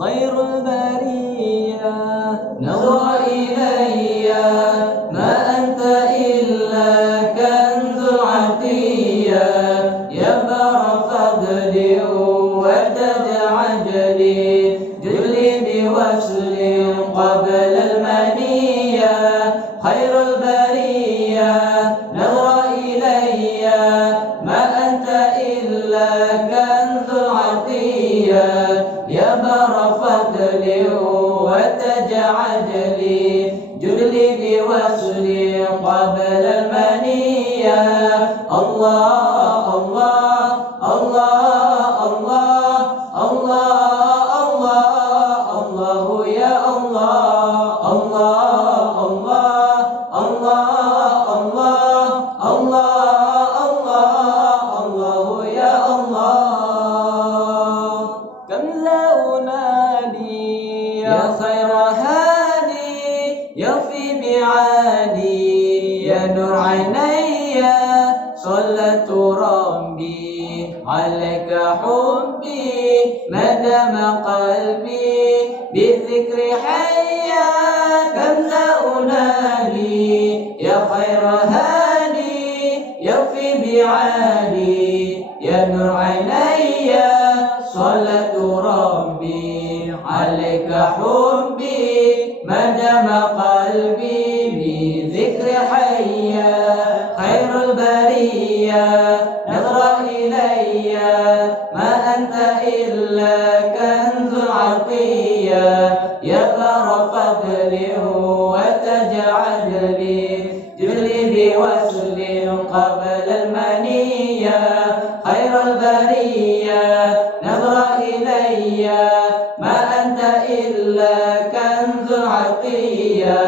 خير البرية نظر إلي ما أنت إلا كنز العطية يا بر فضلي وجد عجلي جلي بوصل قبل المنية خير البرية نظر إلي ما أنت إلا كنز العطية يا بر فضلي وتجعجلي جلي بوصل قبل المنية الله الله الله الله الله الله الله يا الله الله الله الله الله الله الله يا الله كم لا أنادي يا خير هادي يفي بعادي يا نور عيني صلت ربي عليك حبي ما دام قلبي بالذكر حيا كم لا أنادي يا خير هادي يفي بعادي يا نور عيني صلت ربي عليك حبي ما دام قلبي بذكر حيا خير البرية نظر إلي ما أنت إلا كنز العطية يا بر فضلي وتجعجلي جلي بوصل قبل المنية خير البرية نظر إلي ما أنت إلا كنز العطية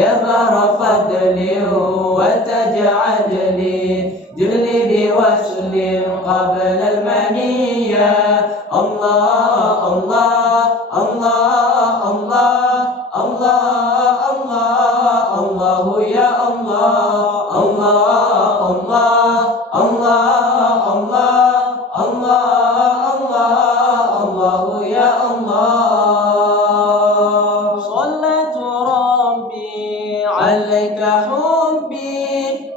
يا بر فضلي وتجعجلي جلي بوصل قبل المنية الله الله الله الله الله الله الله يا الله الله الله الله الله الله الله يا الله صلت ربي عليك حبي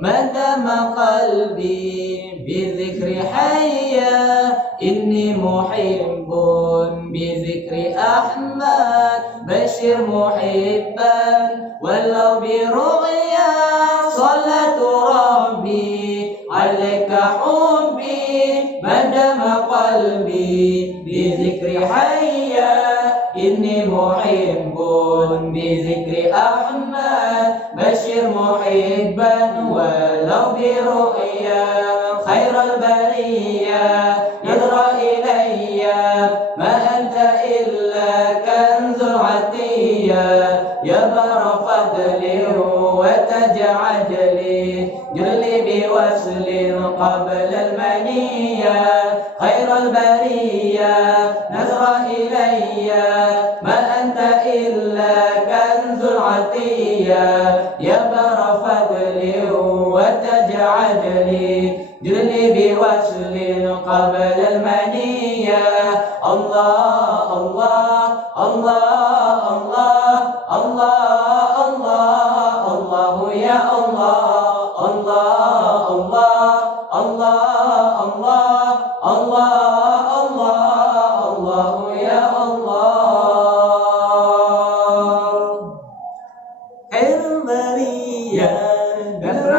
ما دام قلبي بذكر حيا إني محب بذكر أحمد بشر محبا ولو برؤيا صلت ربي عليك حبي ما دام قلبي بذكر حيا إني محب بذكر أحمد بشر محبا ولو برؤيا خير البرية نظر إلي ما أنت إلا كنز العطية يا بر فضلي وتجعجلي جلي بوصل قبل المنية خير البرية نظر إلي ما أنت إلا كنز العطية يا بر فضلي وتجعجلي جلي بوصل قبل المنية الله الله الله الله الله الله الله يا الله الله الله الله الله الله الله يا الله خير البرية نظر